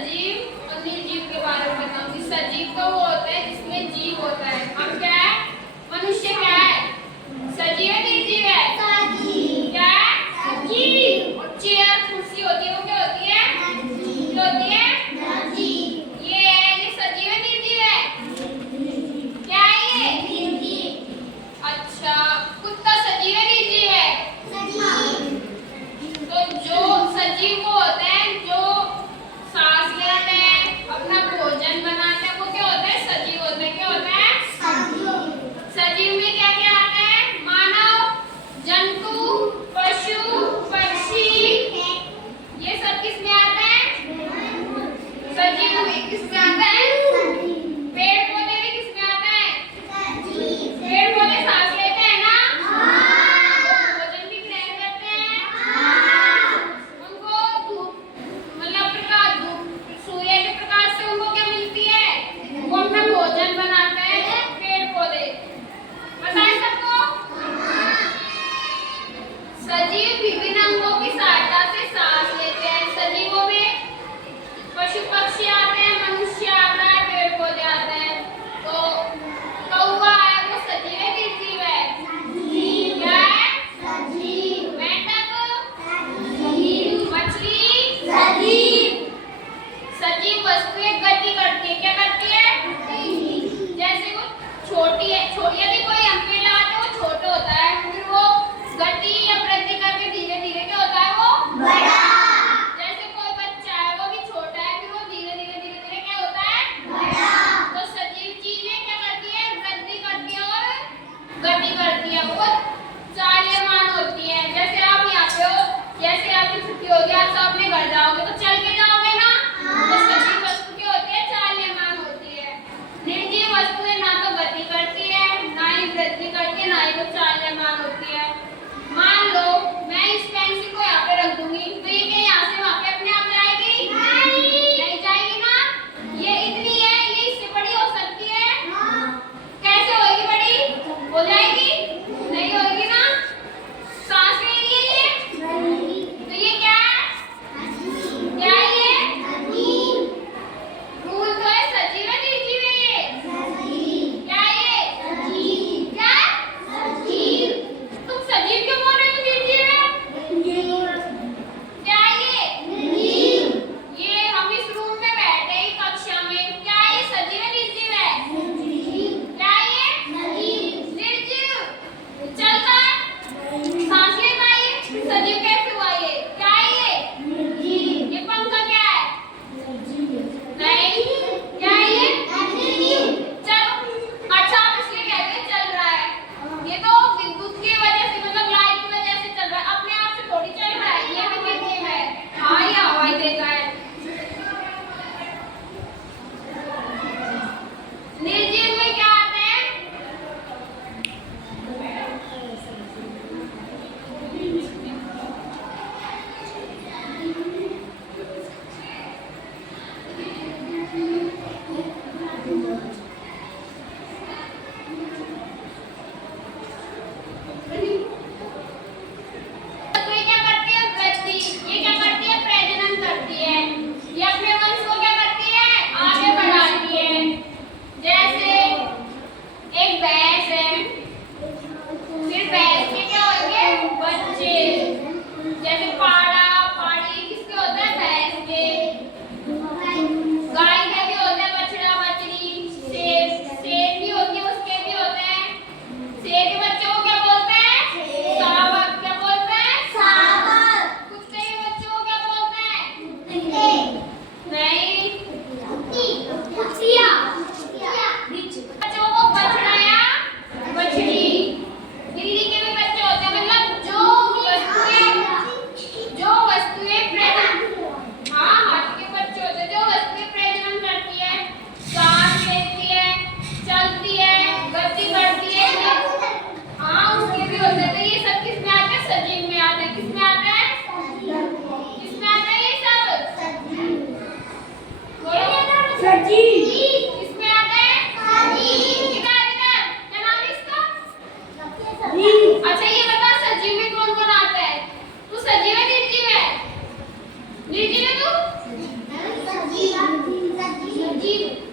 सजीव और निर्जीव के बारे में बताऊंगी। सजीव तो वो होता है जिसमें जीव होता है। हम क्या है? मनुष्य क्या है? सजीव है निर्जीव है? सजीव। क्या है? सजीव। और चेयर कुर्सी होती है वो क्या होती है? निर्जीव। क्या होती है? निर्जीव। ये सजीव है निर्जीव है? क्या है ये? निर्जीव। अच्छा, कुत्ता सजीव है निर्जीव है? सजीव। तो जो सजीव वो होते हैं जो सांस लेते हैं, अपना भोजन बनाते हैं, वो क्या होता है? सजीव होते हैं। क्या होता है? सजीव। सजीव में क्या क्या आता है? मानव, जंतु, पशु, पक्षी, ये सब किसमें आता है? सजीव में। किसमें आता है? पेड़ पौधे में किसमें आता है? पेड़ पौधे सांस लेते हैं ना? भोजन भी ग्रहण करते हैं। उनको धूप मतलब प्रकाश, धूप सूर्य के प्रकाश से उनको क्या मिलती है? वो अपना भोजन बनाते हैं पेड़ पौधे। पता है सबको? सजीव विभिन्न अंगों की सहायता से सांस लेते हैं। सजीवों में पशु पक्षी आते हैं, मनुष्य आता निर्जीव